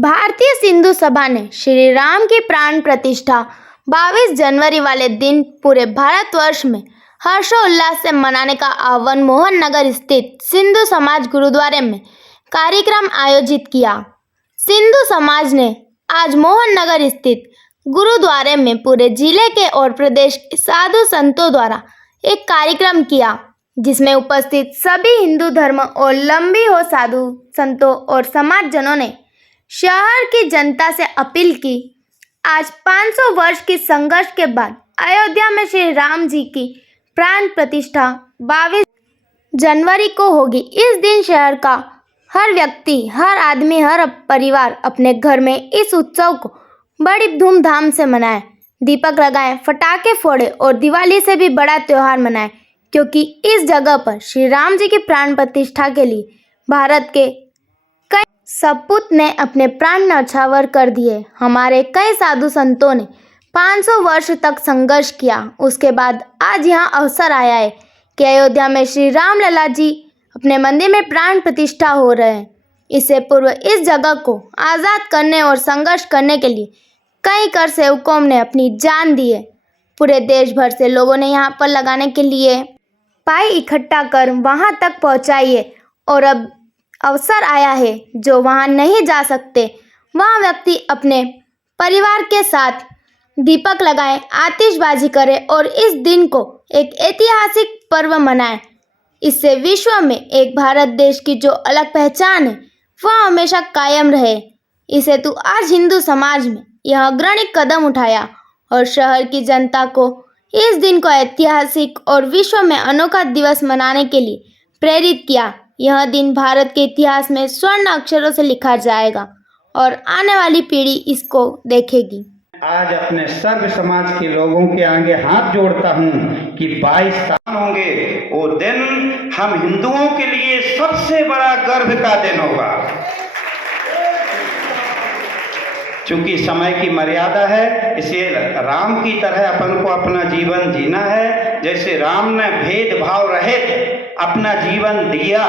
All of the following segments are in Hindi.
भारतीय सिंधु सभा ने श्री राम की प्राण प्रतिष्ठा 22 जनवरी वाले दिन पूरे भारतवर्ष में हर्षोल्लास से मनाने का आह्वान मोहन नगर स्थित सिंधु समाज गुरुद्वारे में कार्यक्रम आयोजित किया। सिंधु समाज ने आज मोहन नगर स्थित गुरुद्वारे में पूरे जिले के और प्रदेश के साधु संतों द्वारा एक कार्यक्रम किया, जिसमें उपस्थित सभी हिंदू धर्म और लंबी हो साधु संतों और समाजजनों ने शहर की जनता से अपील की। आज 500 वर्ष की संघर्ष के बाद अयोध्या में श्री राम जी की प्राण प्रतिष्ठा 22 जनवरी को होगी। इस दिन शहर का हर व्यक्ति, हर आदमी, हर परिवार अपने घर में इस उत्सव को बड़ी धूमधाम से मनाए, दीपक लगाएं, पटाखे फोड़े और दिवाली से भी बड़ा त्योहार मनाएं, क्योंकि इस जगह पर श्री राम जी की प्राण प्रतिष्ठा के लिए भारत के कई सपूत ने अपने प्राण न्यौछावर कर दिए। हमारे कई साधु संतों ने 500 वर्ष तक संघर्ष किया। उसके बाद आज यहाँ अवसर आया है कि अयोध्या में श्री राम लला जी अपने मंदिर में प्राण प्रतिष्ठा हो रहे हैं। इससे पूर्व इस जगह को आज़ाद करने और संघर्ष करने के लिए कई कर सेवकों ने अपनी जान दी है। पूरे देश भर से लोगों ने यहाँ पर लगाने के लिए पाई इकट्ठा कर वहाँ तक पहुँचाई है और अब अवसर आया है जो वहाँ नहीं जा सकते, वहाँ व्यक्ति अपने परिवार के साथ दीपक लगाएं, आतिशबाजी करें और इस दिन को एक ऐतिहासिक पर्व मनाएं। इससे विश्व में एक भारत देश की जो अलग पहचान है वह हमेशा कायम रहे। इस हेतु आज हिंदू समाज में यह अग्रणी कदम उठाया और शहर की जनता को इस दिन को ऐतिहासिक और विश्व में अनोखा दिवस मनाने के लिए प्रेरित किया। यह दिन भारत के इतिहास में स्वर्ण अक्षरों से लिखा जाएगा और आने वाली पीढ़ी इसको देखेगी। आज अपने सर्व समाज के लोगों के आगे हाथ जोड़ता हूं कि 22 साल होंगे, वो दिन हम हिंदुओं के लिए सबसे बड़ा गर्व का दिन होगा। चूंकि समय की मर्यादा है, इसलिए राम की तरह अपन को अपना जीवन जीना है। जैसे राम ने भेदभाव रहित अपना जीवन दिया,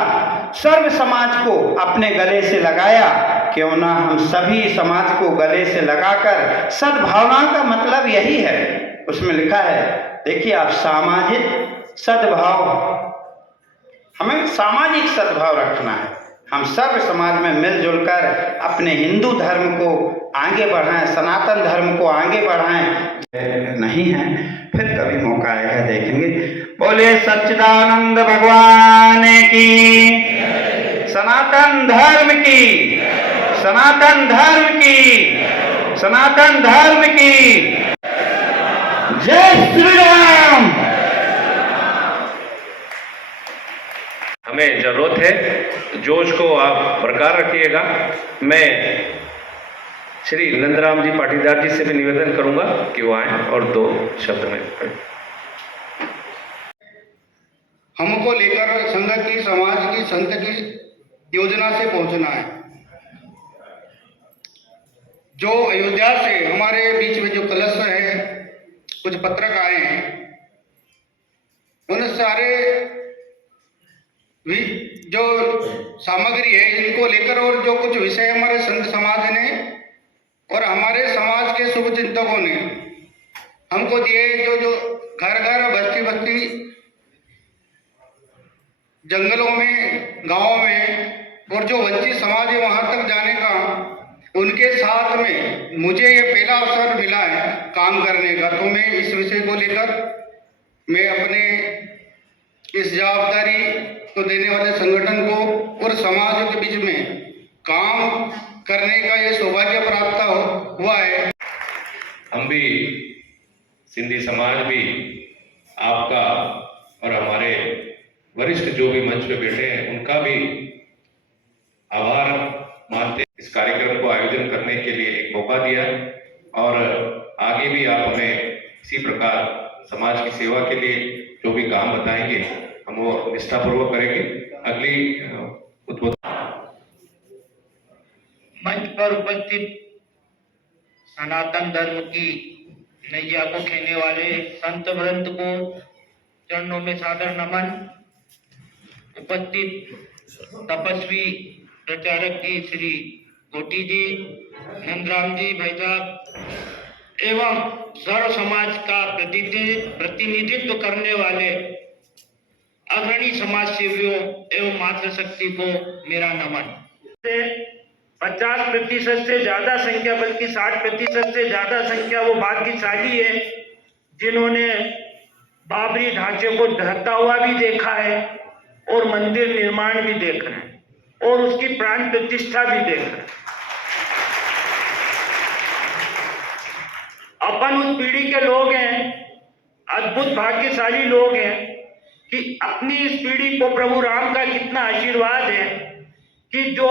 सर्व समाज को अपने गले से लगाया, क्यों ना हम सभी समाज को गले से लगाकर सद्भावना का मतलब यही है। उसमें लिखा है, देखिए आप, सामाजिक सद्भाव, हमें सामाजिक सद्भाव रखना है। हम सर्व समाज में मिलजुल कर अपने हिंदू धर्म को आगे बढ़ाएं, सनातन धर्म को आगे बढ़ाएं। नहीं है, फिर कभी मौका आएगा, देखेंगे। बोले सच्चिदानंद भगवान की, सनातन धर्म की, सनातन धर्म की, सनातन धर्म की जय श्री राम। हमें जरूरत है, जोश को आप बरकरार रखिएगा। मैं श्री नंदराम जी पाटीदार जी से भी निवेदन करूंगा कि वो आए और 2 शब्द में हमको लेकर संघ की, समाज की, संत की योजना से पहुंचना है। जो अयोध्या से हमारे बीच में जो कलश है, कुछ पत्रक आए हैं, उन सारे जो सामग्री है इनको लेकर और जो कुछ विषय हमारे संत समाज ने और हमारे समाज के शुभ चिंतकों ने हमको दिए, जो घर घर, बस्ती बस्ती, जंगलों में, गांवों में, और जो वंचित समाज है वहां तक जाने का, उनके साथ में मुझे ये पहला अवसर मिला है काम करने का। तो मैं इस विषय को लेकर मैं अपने इस जवाबदारी को देने वाले संगठन को और समाज के बीच में काम करने का ये सौभाग्य प्राप्त हुआ है। हम भी, सिंधी समाज भी आपका और हमारे वरिष्ठ जो भी मंच पे बैठे हैं उनका भी आभार मानते, इस कार्यक्रम को आयोजन करने के लिए एक मौका दिया और आगे भी आप हमें इसी प्रकार समाज की सेवा के लिए जो भी काम बताएंगे हम वो निष्ठापूर्वक करेंगे। अगली मंच पर उपस्थित सनातन धर्म की नैया को खेने वाले संत वृंद को चरणों में सादर नमन। उपस्थित तपस्वी प्रचारक की श्री गोटी जी, नंदराम जी भाई साहब एवं सर्व समाज का प्रतिनिधित्व करने वाले अग्रणी समाज सेवियों एवं मातृशक्ति को मेरा नमन। 50% से ज्यादा संख्या, बल्कि 60% से ज्यादा संख्या वो भाग्यशाली है जिन्होंने बाबरी ढांचे को ढहता हुआ भी देखा है और मंदिर निर्माण भी देख रहे हैं और उसकी प्राण प्रतिष्ठा भी देख रहे हैं। अपन उस पीढ़ी के लोग हैं, अद्भुत भाग्यशाली लोग हैं कि अपनी इस पीढ़ी को प्रभु राम का कितना आशीर्वाद है कि जो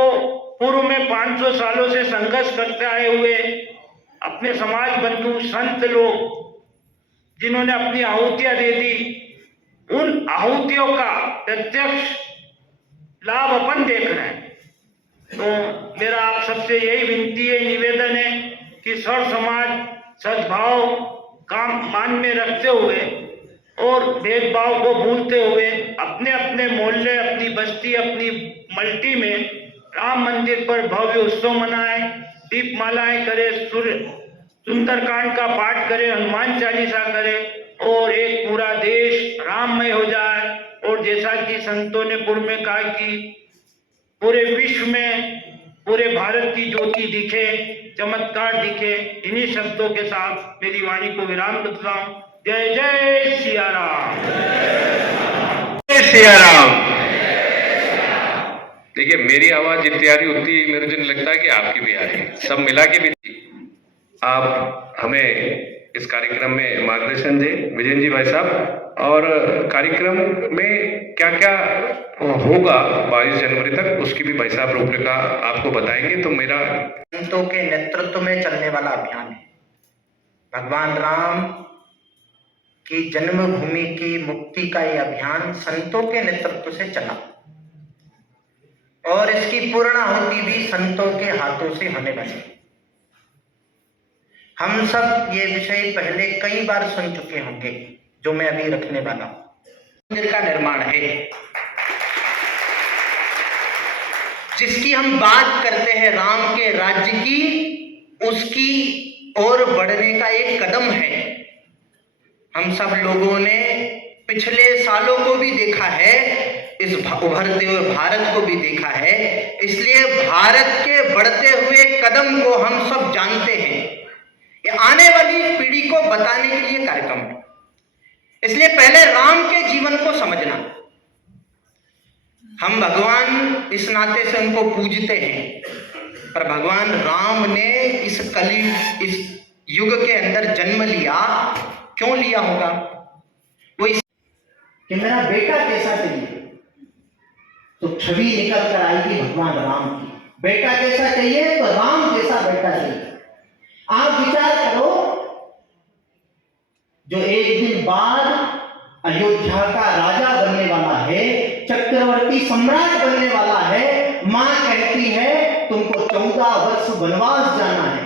पूर्व में 500 सालों से संघर्ष करते आए हुए अपने समाज बंधु संत लोग जिन्होंने अपनी आहुतियां दे दी, उन आहुतियों का प्रत्यक्ष लाभ अपन देख रहे हैं। तो मेरा आप सबसे यही विनती है, निवेदन है कि सर्व समाज सद्भाव काम मान में रखते हुए और भेदभाव को भूलते हुए अपने अपने मोहल्ले, अपनी बस्ती, अपनी मल्टी में राम मंदिर पर भव्य उत्सव मनाए, दीपमालाएं करे, सुंदरकांड का पाठ करे, हनुमान चालीसा करे और एक पूरा देश राममय हो जाए। और जैसा कि संतों ने पूर्व में कहा कि पूरे विश्व में पूरे भारत की ज्योति दिखे, चमत्कार दिखे। इन्हीं शब्दों के साथ मेरी वाणी को विराम देता हूं। जय जय सिया राम। जय सिया राम। देखिए, मेरी आवाज जितनी आ रही उतनी मेरे को नहीं लगता है कि आपकी भी आ रही है, सब मिला के भी। आप हमें इस कार्यक्रम में मार्गदर्शन दें विजय जी भाई साहब, और कार्यक्रम में क्या क्या होगा 22 जनवरी तक उसकी भी भाई साहब रूपरेखा आपको बताएंगे। तो मेरा संतों के नेतृत्व में चलने वाला अभियान है। भगवान राम की जन्मभूमि की मुक्ति का यह अभियान संतों के नेतृत्व से चला और इसकी पूर्णाहुति भी संतों के हाथों से होने वाली। हम सब ये विषय पहले कई बार सुन चुके होंगे, जो मैं अभी रखने वाला हूं। मंदिर का निर्माण है जिसकी हम बात करते हैं, राम के राज्य की, उसकी ओर बढ़ने का एक कदम है। हम सब लोगों ने पिछले सालों को भी देखा है, इस उभरते हुए भारत को भी देखा है, इसलिए भारत के बढ़ते हुए कदम को हम सब जानते हैं। ये आने वाली पीढ़ी को बताने के लिए कार्यक्रम है, इसलिए पहले राम के जीवन को समझना। हम भगवान इस नाते से उनको पूजते हैं, पर भगवान राम ने इस इस युग के अंदर जन्म लिया, क्यों लिया होगा? वो इस कि मेरा बेटा कैसा चाहिए, तो छवि निकल कर आएगी भगवान राम की। बेटा कैसा चाहिए, तो राम जैसा बेटा चाहिए। आप विचार करो, जो एक दिन बाद अयोध्या का राजा बनने वाला है, चक्रवर्ती सम्राट बनने वाला है, मां कहती है तुमको 14 वर्ष वनवास जाना है।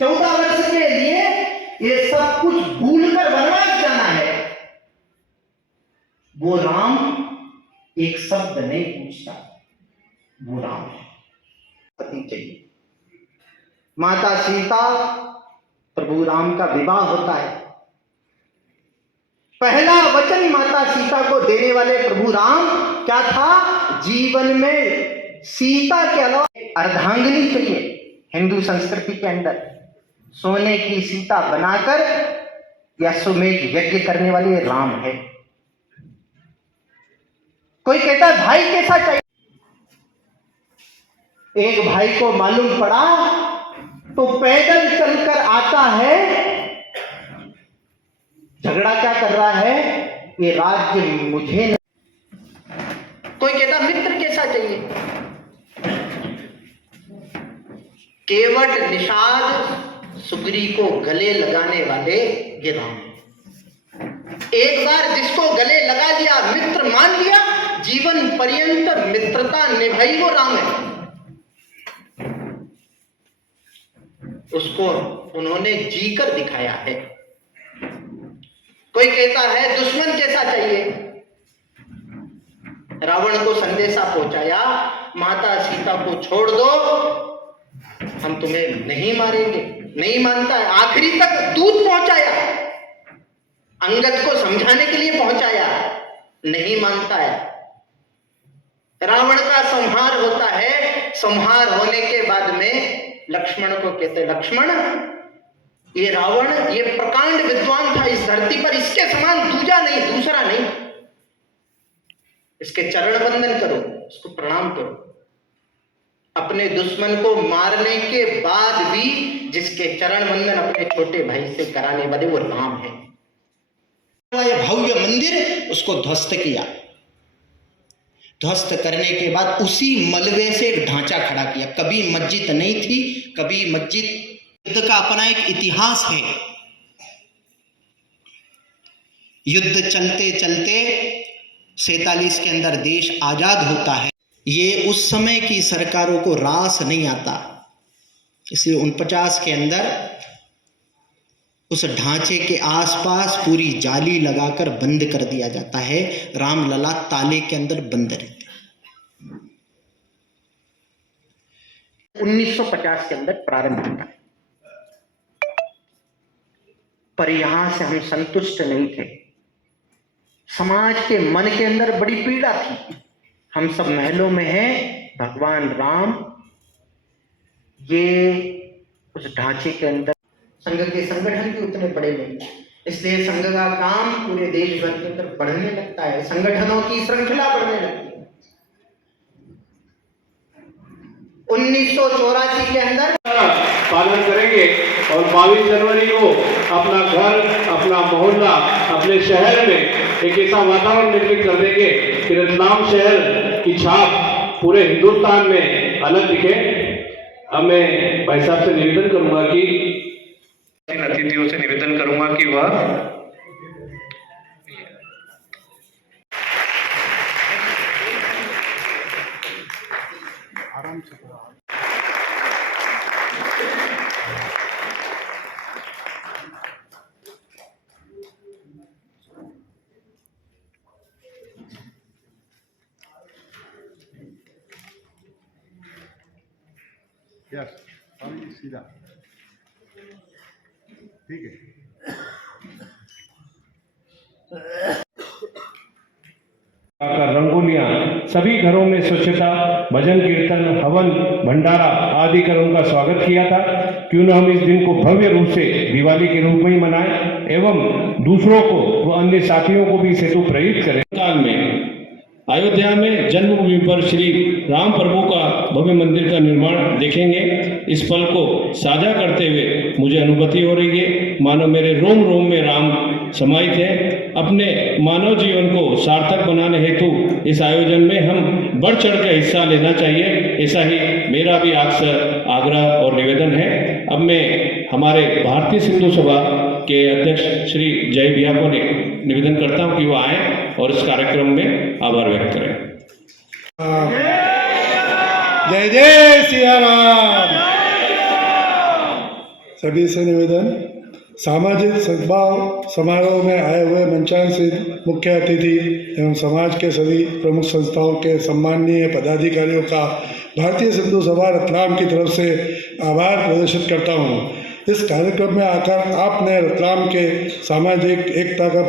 14 वर्ष के लिए ये सब कुछ भूलकर वनवास जाना है। वो राम एक शब्द नहीं पूछता, वो राम है। पति चाहिए। माता सीता प्रभु राम का विवाह होता है। पहला वचन माता सीता को देने वाले प्रभु राम क्या था? जीवन में सीता के अलावा अर्धांगिनी चाहिए। हिंदू संस्कृति के अंदर सोने की सीता बनाकर या सुमेध यज्ञ करने वाले राम है। कोई कहता है भाई कैसा चाहिए? एक भाई को मालूम पड़ा तो पैदल चलकर आता है, झगड़ा क्या कर रहा है, ये राज्य मुझे नहीं। कोई कहता मित्र कैसा चाहिए? केवट निषाद सुग्री को गले लगाने वाले ये राम। एक बार जिसको गले लगा लिया, मित्र मान लिया, जीवन पर्यंत मित्रता निभाई, वो राम है। उसको उन्होंने जीकर दिखाया है। कोई कहता है दुश्मन कैसा चाहिए? रावण को संदेशा पहुंचाया, माता सीता को छोड़ दो, हम तुम्हें नहीं मारेंगे। नहीं मानता है, आखिरी तक दूत पहुंचाया, अंगद को समझाने के लिए पहुंचाया, नहीं मानता है। रावण का संहार होता है, संहार होने के बाद में लक्ष्मण को कहते हैं, लक्ष्मण ये रावण ये प्रकांड विद्वान था इस धरती पर, इसके समान दूजा नहीं, दूसरा नहीं। इसके चरण वंदन करो, इसको प्रणाम करो। अपने दुश्मन को मारने के बाद भी जिसके चरण वंदन अपने छोटे भाई से कराने वाले वो राम है। यह भव्य मंदिर उसको ध्वस्त किया, ध्वस्त करने के बाद उसी मलबे से एक ढांचा खड़ा किया। कभी मस्जिद नहीं थी, कभी मस्जिद। युद्ध का अपना एक इतिहास है। युद्ध चलते चलते 47 के अंदर देश आजाद होता है। ये उस समय की सरकारों को रास नहीं आता, इसलिए 49 के अंदर उस ढांचे के आसपास पूरी जाली लगाकर बंद कर दिया जाता है। रामलला ताले के अंदर बंद रहते हैं। 1950 के अंदर प्रारंभ होता है, पर यहां से हम संतुष्ट नहीं थे। समाज के मन के अंदर बड़ी पीड़ा थी। हम सब महलों में हैं, भगवान राम ये उस ढांचे के अंदर। संघ के संगठन भी उतने बड़े नहीं, इसलिए संघ का काम पूरे देश भर के अंदर बढ़ने लगता है, संगठनों की श्रृंखला बढ़ने लगती है। 1984 के अंदर पालन करेंगे और 22 जनवरी को अपना घर, अपना मोहल्ला, अपने शहर में एक ऐसा वातावरण निर्मित कर देंगे कि रतलाम शहर की छाप पूरे हिंदुस्तान में अलग दिखे। अब मैं भाई साहब से निवेदन करूंगा कि इन अतिथियों से निवेदन करूंगा कि वह आराम से यस सीधा ठीक है। रंगोलियां, सभी घरों में स्वच्छता, भजन कीर्तन, हवन, भंडारा आदि कर उनका स्वागत किया था। क्यों न हम इस दिन को भव्य रूप से दिवाली के रूप में ही मनाएं एवं दूसरों को व अन्य साथियों को भी इस हेतु प्रेरित करें। काल में अयोध्या में जन्मभूमि पर श्री राम प्रभु का भव्य मंदिर का निर्माण देखेंगे। इस पल को साझा करते हुए मुझे अनुभूति हो रही है, मानो मेरे रोम रोम में राम समाहित है। अपने मानव जीवन को सार्थक बनाने हेतु इस आयोजन में हम बढ़ चढ़ कर हिस्सा लेना चाहिए, ऐसा ही मेरा भी आपसे आग्रह और निवेदन है। अब मैं हमारे भारतीय सिंधु सभा के अध्यक्ष श्री जय भैया को निवेदन करता हूं कि वो आए और इस कार्यक्रम में आभार व्यक्त करें। जय जय सिया राम। सभी से निवेदन, सामाजिक सद्भाव समारोह में आए हुए मंचासीन मुख्य अतिथि एवं समाज के सभी प्रमुख संस्थाओं के सम्माननीय पदाधिकारियों का भारतीय सिंधु सभा रतलाम की तरफ से आभार प्रदर्शित करता हूं। इस कार्यक्रम में आकर आपने रतलाम के सामाजिक एकता का